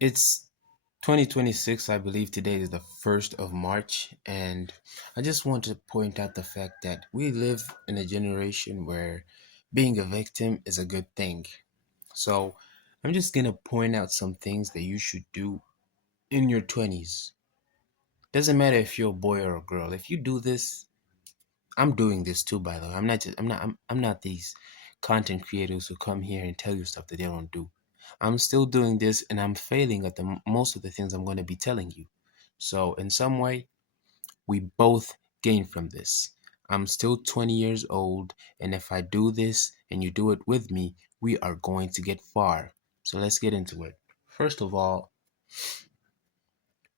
It's 2026, I believe today is the 1st of March, and I just want to point out the fact that we live in a generation where being a victim is a good thing. So I'm just going to point out some things that you should do in your 20s. Doesn't matter if you're a boy or a girl. If you do this, I'm doing this too, by the way. I'm not these content creators who come here and tell you stuff that they don't do. I'm still doing this and I'm failing at the most of the things I'm going to be telling you. So in some way, we both gain from this. I'm still 20 years old, and if I do this and you do it with me, we are going to get far. So let's get into it. First of all,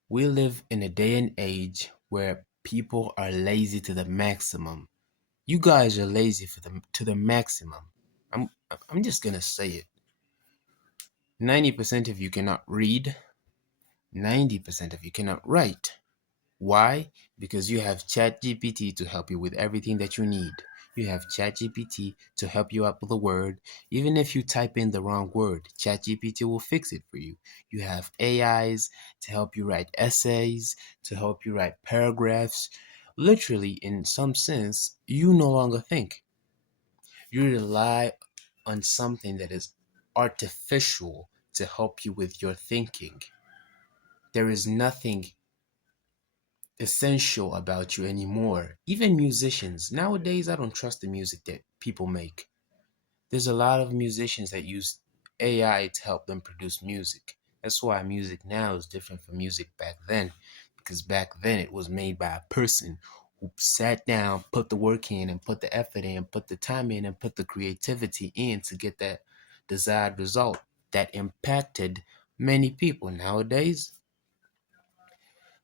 we live in a day and age where people are lazy to the maximum. You guys are lazy for the to the maximum. I'm I'm just gonna say it. 90% of you cannot read. 90% of you cannot write. Why? Because you have ChatGPT to help you with everything that you need. You have ChatGPT to help you out with a word. Even if you type in the wrong word, ChatGPT will fix it for you. You have AIs to help you write essays, to help you write paragraphs. Literally, in some sense, you no longer think. You rely on something that is artificial to help you with your thinking. There is nothing essential about you anymore. Even musicians. Nowadays, I don't trust the music that people make. There's a lot of musicians that use AI to help them produce music. That's why music now is different from music back then. Because back then it was made by a person who sat down, put the work in, and put the effort in, put the time in, and put the creativity in to get that desired result that impacted many people. Nowadays,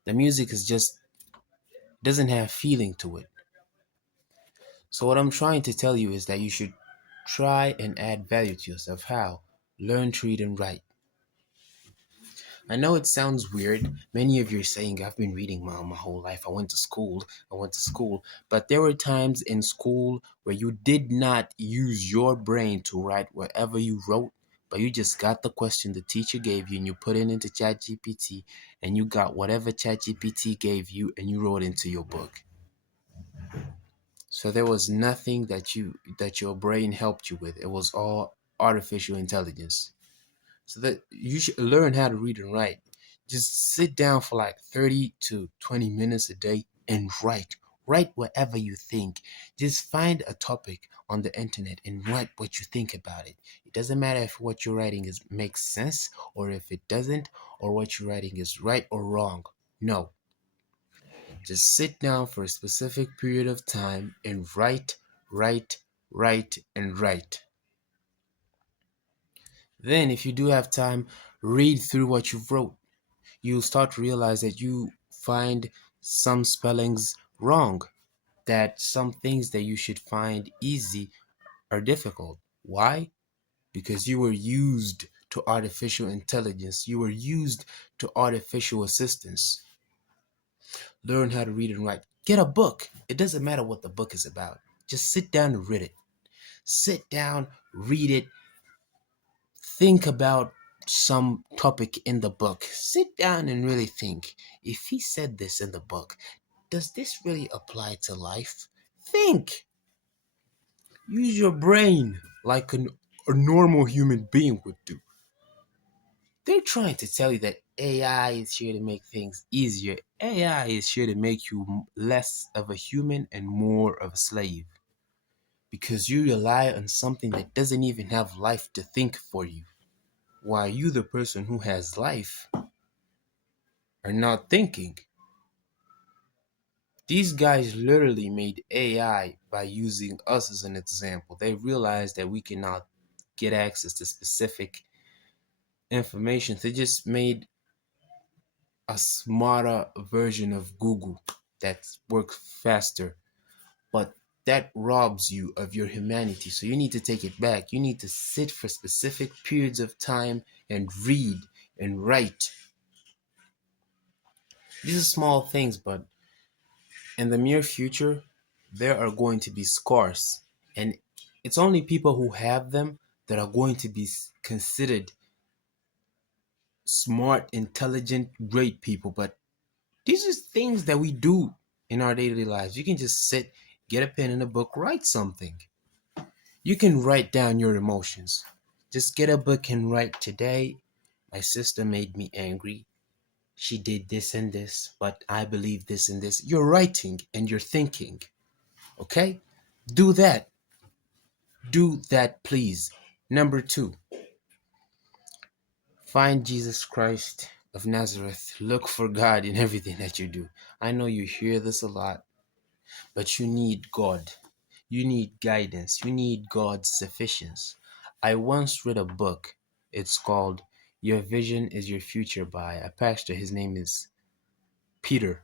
the music is just doesn't have feeling to it. So what I'm trying to tell you is that you should try and add value to yourself. How? Learn to read and write. I know it sounds weird. Many of you are saying, I've been reading my whole life. I went to school. But there were times in school where you did not use your brain to write whatever you wrote, but you just got the question the teacher gave you and you put it into ChatGPT and you got whatever ChatGPT gave you and you wrote into your book. So there was nothing that your brain helped you with. It was all artificial intelligence. So that you should learn how to read and write. Just sit down for like 30 to 20 minutes a day and write. Write whatever you think. Just find a topic on the internet and write what you think about it. It doesn't matter if what you're writing is makes sense or if it doesn't, or what you're writing is right or wrong. No, just sit down for a specific period of time and write, write, write, and write. Then, if you do have time, read through what you've wrote. You'll start to realize that you find some spellings wrong, that some things that you should find easy are difficult. Why? Because you were used to artificial intelligence, you were used to artificial assistance. Learn how to read and write. Get a book. It doesn't matter what the book is about. Just sit down and read it. Sit down, read it, think about some topic in the book. Sit down and really think. If he said this in the book, does this really apply to life? Think. Use your brain like a normal human being would do. They're trying to tell you that AI is here to make things easier. AI is here to make you less of a human and more of a slave because you rely on something that doesn't even have life to think for you, while you, the person who has life, are not thinking. These guys literally made AI by using us as an example. They realized that we cannot get access to specific information. They just made a smarter version of Google that works faster, but that robs you of your humanity. So you need to take it back. You need to sit for specific periods of time and read and write. These are small things, but in the near future, there are going to be scarce, and it's only people who have them that are going to be considered smart, intelligent, great people, but these are things that we do in our daily lives. You can just sit, get a pen and a book, write something. You can write down your emotions. Just get a book and write, today, my sister made me angry. She did this and this, but I believe this and this. You're writing and you're thinking. Okay? Do that. Do that, please. Number two, find Jesus Christ of Nazareth. Look for God in everything that you do. I know you hear this a lot, but you need God. You need guidance. You need God's sufficiency. I once read a book. It's called Your Vision is Your Future by a pastor. His name is Peter.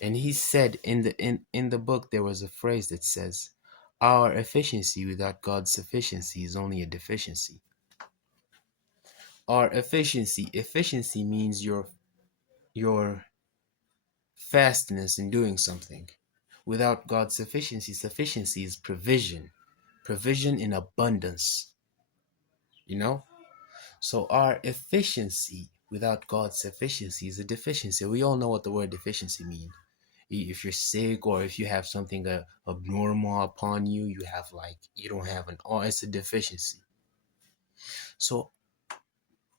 And he said in the book there was a phrase that says, our efficiency without God's sufficiency is only a deficiency. Our efficiency means your fastness in doing something. Without God's sufficiency is provision. Provision in abundance. You know? So our efficiency without God's sufficiency is a deficiency. We all know what the word deficiency means. If you're sick or if you have something abnormal upon you, you have like, you don't have it's a deficiency. So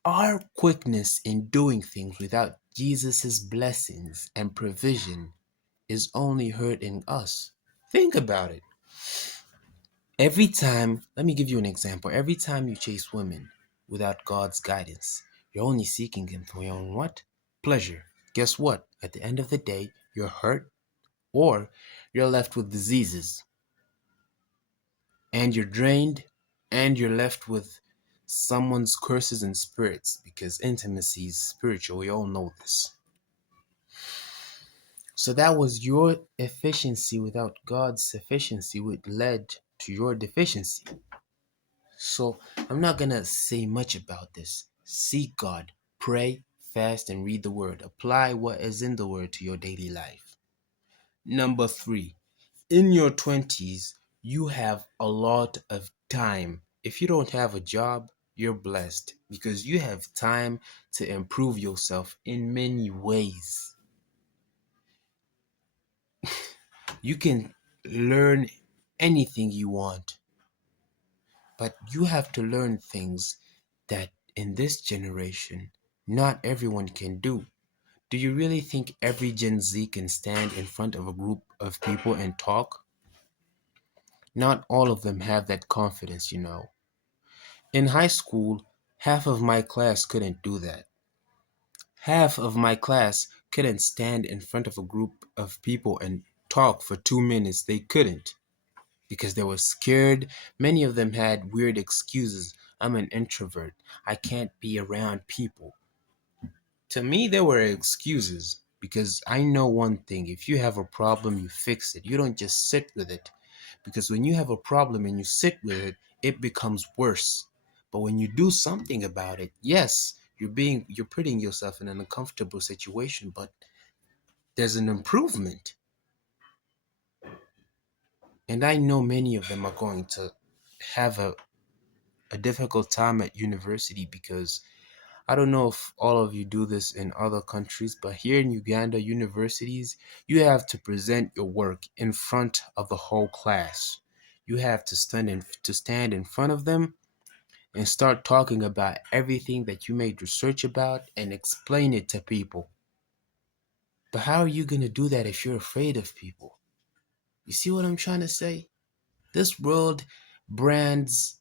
our quickness in doing things without Jesus' blessings and provision is only hurting us. Think about it. Every time, let me give you an example. Every time you chase women without God's guidance, you're only seeking them for your own what? Pleasure. Guess what? At the end of the day, you're hurt or you're left with diseases and you're drained and you're left with someone's curses and spirits because intimacy is spiritual. We all know this. So that was your efficiency without God's sufficiency, which led to your deficiency. So I'm not going to say much about this. Seek God, pray, fast, and read the word. Apply what is in the word to your daily life. Number three, in your 20s, you have a lot of time. If you don't have a job, you're blessed because you have time to improve yourself in many ways. You can learn anything you want, but you have to learn things that in this generation, not everyone can do. Do you really think every Gen Z can stand in front of a group of people and talk? Not all of them have that confidence. In high school, half of my class couldn't do that. Half of my class couldn't stand in front of a group of people and talk for 2 minutes. They couldn't because they were scared. Many of them had weird excuses. I'm an introvert. I can't be around people. To me, there were excuses because I know one thing. If you have a problem, you fix it. You don't just sit with it. Because when you have a problem and you sit with it, it becomes worse. But when you do something about it, yes, you're putting yourself in an uncomfortable situation, but there's an improvement. And I know many of them are going to have a difficult time at university because I don't know if all of you do this in other countries, but here in Uganda, universities, you have to present your work in front of the whole class. You have to stand in front of them and start talking about everything that you made research about and explain it to people. But how are you going to do that if you're afraid of people? You see what I'm trying to say? This world brands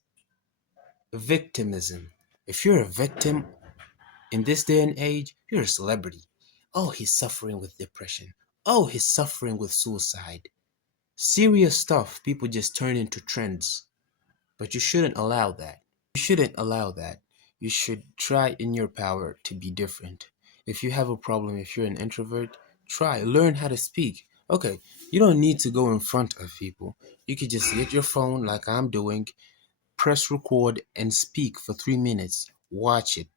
victimism. If you're a victim in this day and age, you're a celebrity. Oh, he's suffering with depression. Oh, he's suffering with suicide. Serious stuff people just turn into trends. But you shouldn't allow that. You shouldn't allow that. You should try in your power to be different. If you have a problem, if you're an introvert, learn how to speak. Okay, you don't need to go in front of people. You could just get your phone like I'm doing, press record, and speak for 3 minutes. Watch it.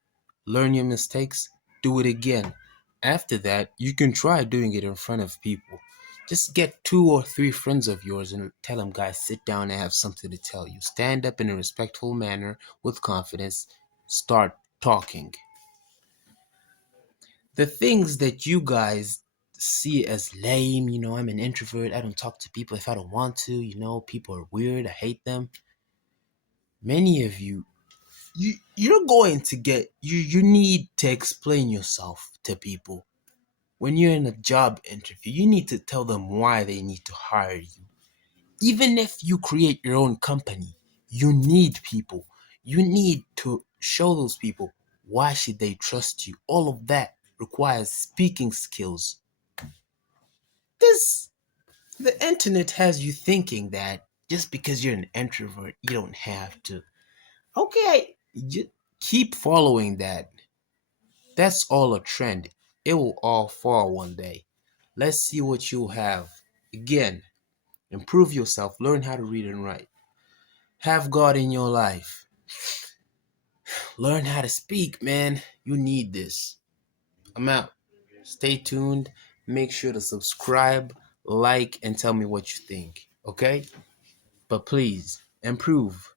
Learn your mistakes, do it again. After that, you can try doing it in front of people. Just get 2 or 3 friends of yours and tell them, guys, sit down and have something to tell you. Stand up in a respectful manner with confidence. Start talking. The things that you guys see as lame, I'm an introvert, I don't talk to people if I don't want to, people are weird, I hate them. Many of you're going to get you need to explain yourself to people. When you're in a job interview, you need to tell them why they need to hire you. Even if you create your own company, you need people. You need to show those people why should they trust you. All of that requires speaking skills. This The internet has you thinking that just because you're an introvert, you don't have to. Okay, you keep following that. That's all a trend. It will all fall one day. Let's see what you have. Again, improve yourself, learn how to read and write. Have God in your life. Learn how to speak, man. You need this. I'm out. Stay tuned. Make sure to subscribe, like, and tell me what you think. Okay? But please, improve.